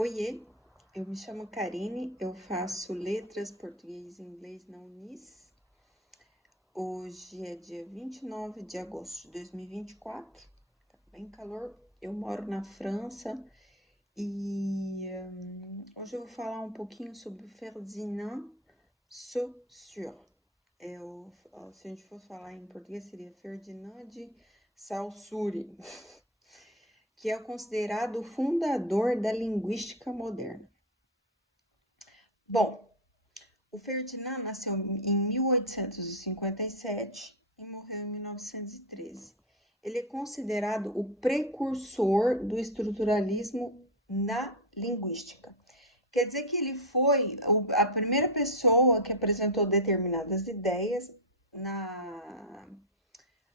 Oiê, eu me chamo Karine, eu faço letras português e inglês na Unis. Hoje é dia 29 de agosto de 2024, tá bem calor. Eu moro na França e hoje eu vou falar um pouquinho sobre o Ferdinand Saussure. Se a gente fosse falar em português, seria Ferdinand de Saussure, que é considerado o fundador da linguística moderna. Bom, o Ferdinand nasceu em 1857 e morreu em 1913. Ele é considerado o precursor do estruturalismo na linguística. Quer dizer que ele foi a primeira pessoa que apresentou determinadas ideias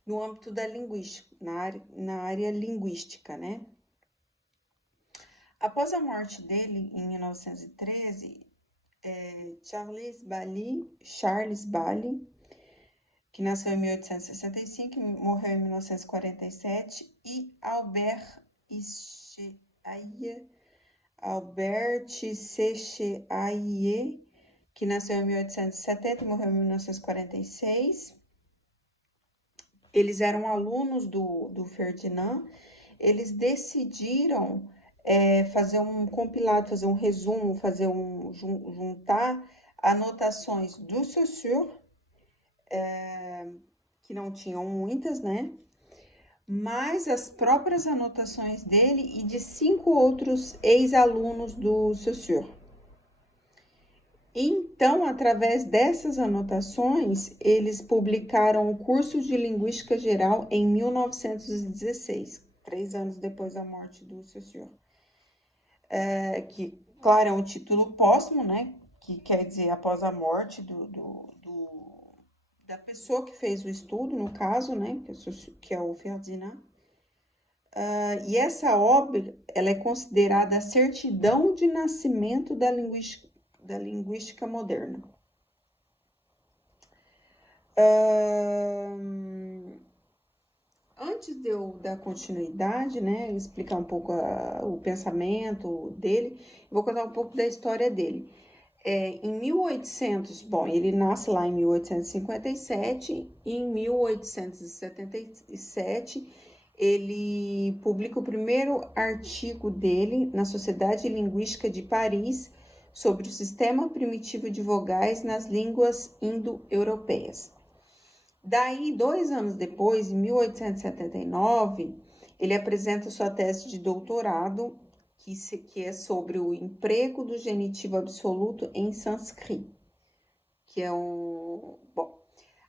no âmbito da linguística, na área linguística, né? Após a morte dele, em 1913, Charles Bailly, que nasceu em 1865 e morreu em 1947, e Albert Secheaie, que nasceu em 1870 e morreu em 1946. Eles eram alunos do Ferdinand. Eles decidiram fazer um compilado, fazer um resumo, juntar anotações do Saussure, que não tinham muitas, né? Mas as próprias anotações dele e de 5 outros ex-alunos do Saussure. Então, através dessas anotações, eles publicaram o curso de Linguística Geral em 1916, 3 anos depois da morte do Saussure. Que, claro, é um título póstumo, né? Que quer dizer após a morte da pessoa que fez o estudo, no caso, né? Que é o Ferdinand. E essa obra, ela é considerada a certidão de nascimento da linguística moderna. Antes de eu dar continuidade, né, explicar um pouco o pensamento dele, vou contar um pouco da história dele. Em 1800, bom, ele nasce lá em 1857 e em 1877 ele publica o primeiro artigo dele na Sociedade Linguística de Paris sobre o sistema primitivo de vogais nas línguas indo-europeias. Daí, 2 anos depois, em 1879, ele apresenta sua tese de doutorado, que é sobre o emprego do genitivo absoluto em sânscrito, que é um... Bom,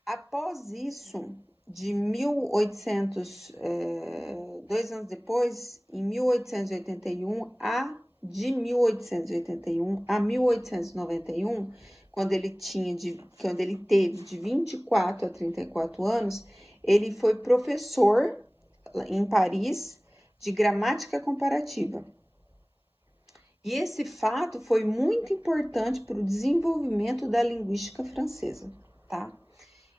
após isso, de 2 anos depois, em 1881, de 1881 a 1891, quando ele teve de 24 a 34 anos, ele foi professor em Paris de gramática comparativa. E esse fato foi muito importante para o desenvolvimento da linguística francesa, tá?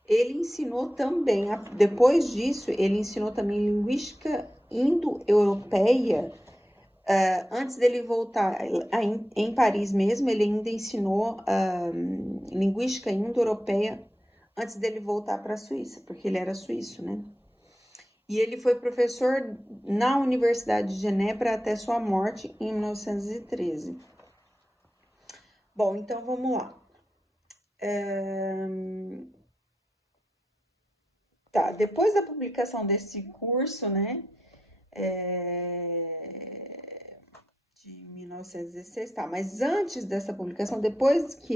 Ele ensinou também, depois disso, ele ensinou também linguística indo-europeia. Antes dele voltar em Paris mesmo, ele ainda ensinou linguística indo-europeia antes dele voltar para a Suíça, porque ele era suíço, né? E ele foi professor na Universidade de Genebra até sua morte em 1913. Bom, então vamos lá. Tá, depois da publicação desse curso, né, de 1916, tá, mas antes dessa publicação, depois que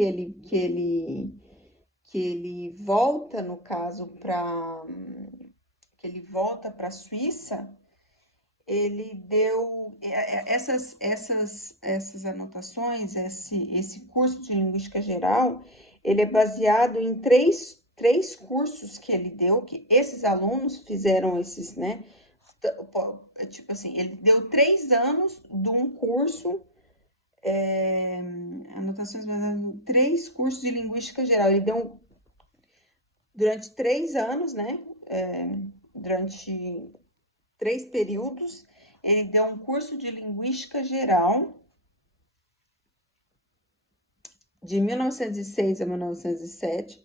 ele volta, no caso, que ele volta para a Suíça, ele deu essas anotações, esse curso de Linguística Geral, ele é baseado em três cursos que ele deu, que esses alunos fizeram esses, né? Tipo assim, ele deu 3 anos de um curso, anotações baseadas em 3 cursos de Linguística Geral. Ele deu durante 3 anos, né? Durante 3 períodos, ele deu um curso de Linguística Geral de 1906 a 1907,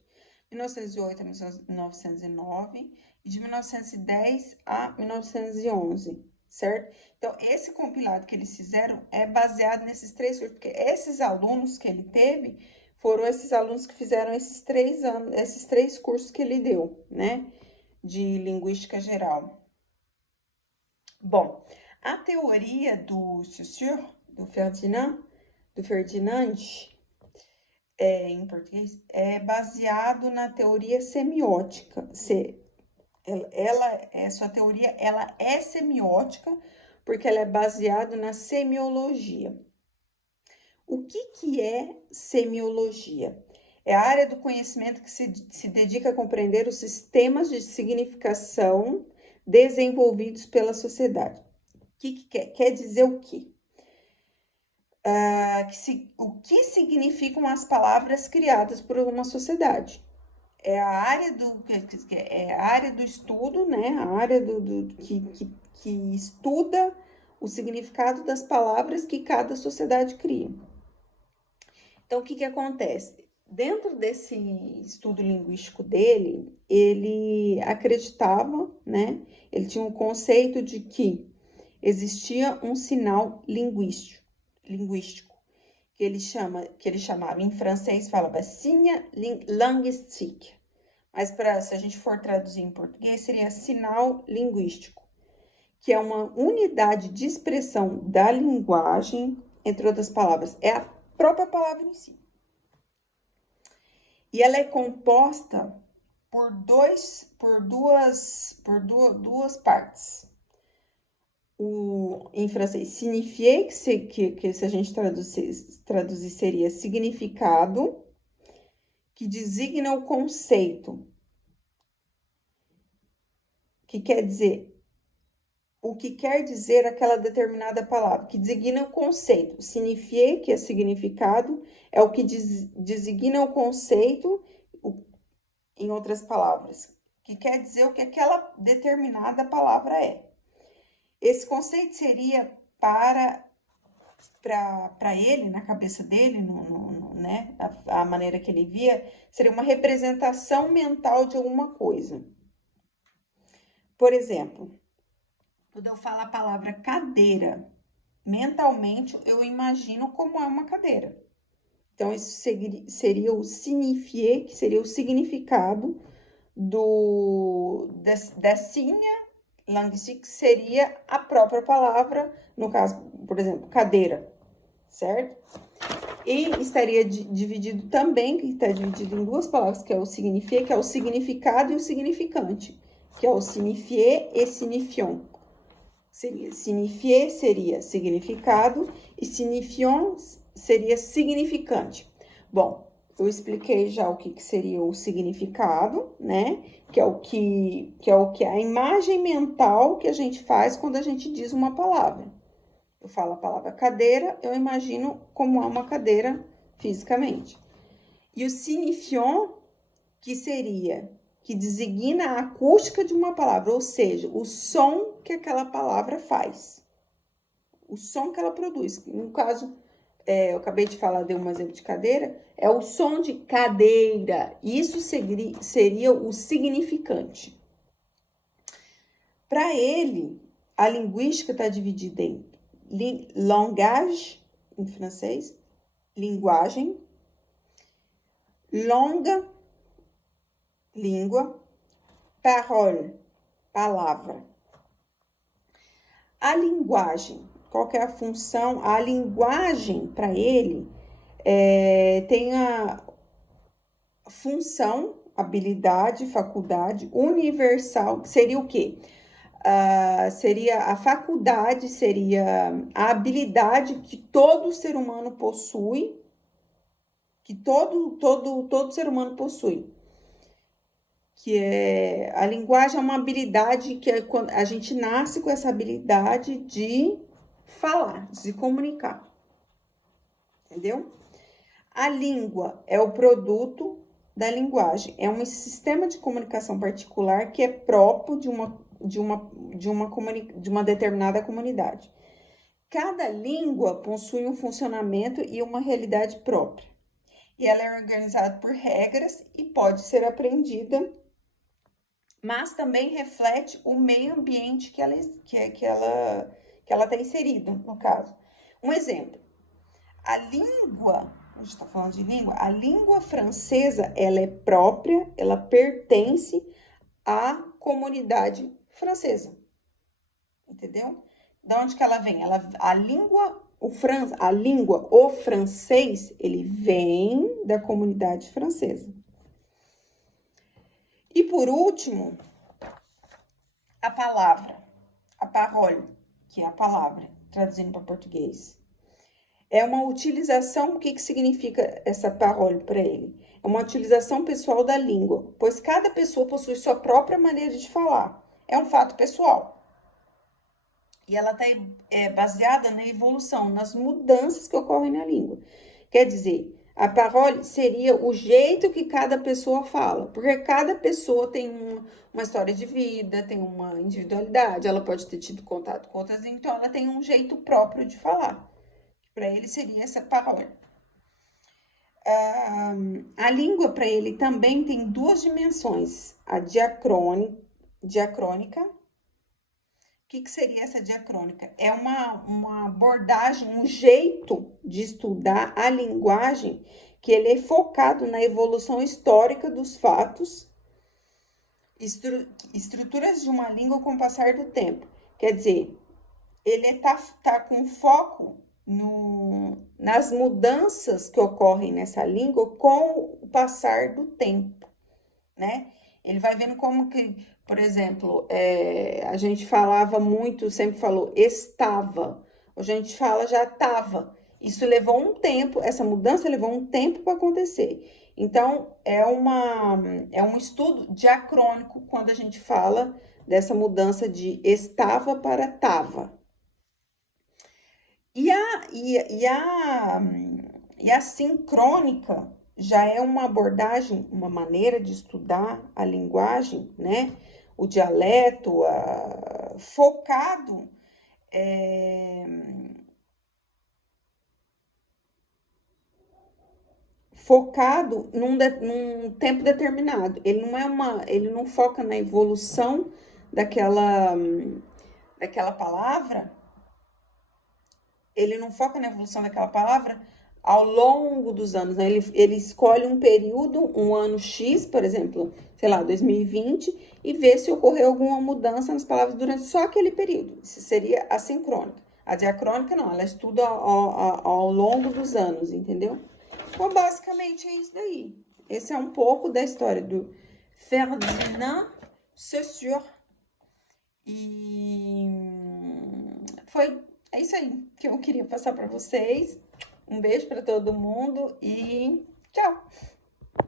1908 a 1909 e de 1910 a 1911, certo? Então, esse compilado que eles fizeram é baseado nesses três cursos, porque esses alunos que ele teve foram esses alunos que fizeram esses 3 anos, esses 3 cursos que ele deu, né? De linguística geral. Bom, a teoria do Saussure, do Ferdinand, em português, é baseado na teoria semiótica. Essa teoria, ela é semiótica porque ela é baseada na semiologia. O que é semiologia? É a área do conhecimento que se dedica a compreender os sistemas de significação desenvolvidos pela sociedade. O que quer dizer o quê? O que significam as palavras criadas por uma sociedade? É a área do estudo, né? A área que estuda o significado das palavras que cada sociedade cria. Então, o que acontece? Dentro desse estudo linguístico dele, ele acreditava, né? Ele tinha um conceito de que existia um sinal linguístico que ele chamava, em francês falava signe linguistique, mas se a gente for traduzir em português, seria sinal linguístico, que é uma unidade de expressão da linguagem, entre outras palavras, é a própria palavra em si. E ela é composta por duas partes. Em francês, signifier, que se a gente traduzir seria significado, que designa o conceito, que quer dizer o que quer dizer aquela determinada palavra, que designa o conceito. Signifier, que é significado, é o que designa o conceito, em outras palavras, que quer dizer o que aquela determinada palavra é. Esse conceito seria para ele, na cabeça dele, né, a maneira que ele via, seria uma representação mental de alguma coisa. Por exemplo, quando eu falo a palavra cadeira, mentalmente eu imagino como é uma cadeira. Então, isso seria o signifier, que seria o significado da sinha linguística, que seria a própria palavra, no caso, por exemplo, cadeira, certo? E estaria dividido também, que está dividido em duas palavras, que é o signifier, que é o significado, e o significante, que é o signifier e signifiant. Signifier seria significado e signifiant seria significante. Bom, eu expliquei já o que seria o significado, né? Que é o que a imagem mental que a gente faz quando a gente diz uma palavra. Eu falo a palavra cadeira, eu imagino como é uma cadeira fisicamente. E o signifiant, que designa a acústica de uma palavra, ou seja, o som que aquela palavra faz. O som que ela produz. No caso, eu acabei de falar, dei um exemplo de cadeira, é o som de cadeira. Isso seria o significante. Para ele, a linguística está dividida em langage, em francês, linguagem, langue, língua, parole, palavra. A linguagem, qual que é a função? A linguagem, para ele, tem a função, habilidade, faculdade universal, seria o quê? Seria a faculdade, seria a habilidade que todo ser humano possui, que todo ser humano possui. Que a linguagem é uma habilidade que quando a gente nasce com essa habilidade de falar, de se comunicar. Entendeu? A língua é o produto da linguagem, é um sistema de comunicação particular que é próprio de uma determinada comunidade. Cada língua possui um funcionamento e uma realidade própria. e ela é organizada por regras e pode ser aprendida, mas também reflete o meio ambiente que ela está inserida, no caso. Um exemplo, a língua, a gente está falando de língua, a língua francesa, ela é própria, ela pertence à comunidade francesa, entendeu? Da onde que ela vem? A língua, o francês, ele vem da comunidade francesa. E por último, a palavra, a parole, que é a palavra, traduzindo para português. É uma utilização, o que significa essa parole para ele? É uma utilização pessoal da língua, pois cada pessoa possui sua própria maneira de falar. É um fato pessoal. E ela está baseada na evolução, nas mudanças que ocorrem na língua. Quer dizer, a parole seria o jeito que cada pessoa fala, porque cada pessoa tem uma história de vida, tem uma individualidade, ela pode ter tido contato com outras, então ela tem um jeito próprio de falar. Para ele seria essa parole. A língua para ele também tem duas dimensões, a diacrônica. O que seria essa diacrônica? É uma abordagem, um jeito de estudar a linguagem que ele é focado na evolução histórica dos fatos, estruturas de uma língua com o passar do tempo. Quer dizer, ele tá com foco nas mudanças que ocorrem nessa língua com o passar do tempo, né? Ele vai vendo como que, por exemplo, a gente falava muito, sempre falou estava, hoje a gente fala já estava. Isso levou um tempo, essa mudança levou um tempo para acontecer. Então, é um estudo diacrônico quando a gente fala dessa mudança de estava para tava. E a sincrônica já é uma abordagem, uma maneira de estudar a linguagem, né? O dialeto, focado num tempo determinado. Ele não foca na evolução daquela palavra. Ele não foca na evolução daquela palavra ao longo dos anos, né? Ele escolhe um período, um ano X, por exemplo, sei lá, 2020, e vê se ocorreu alguma mudança nas palavras durante só aquele período. Isso seria a sincrônica. A diacrônica, não, ela estuda ao longo dos anos, entendeu? Então, basicamente, é isso daí. Esse é um pouco da história do Ferdinand Saussure. E é isso aí que eu queria passar para vocês. Um beijo para todo mundo e tchau!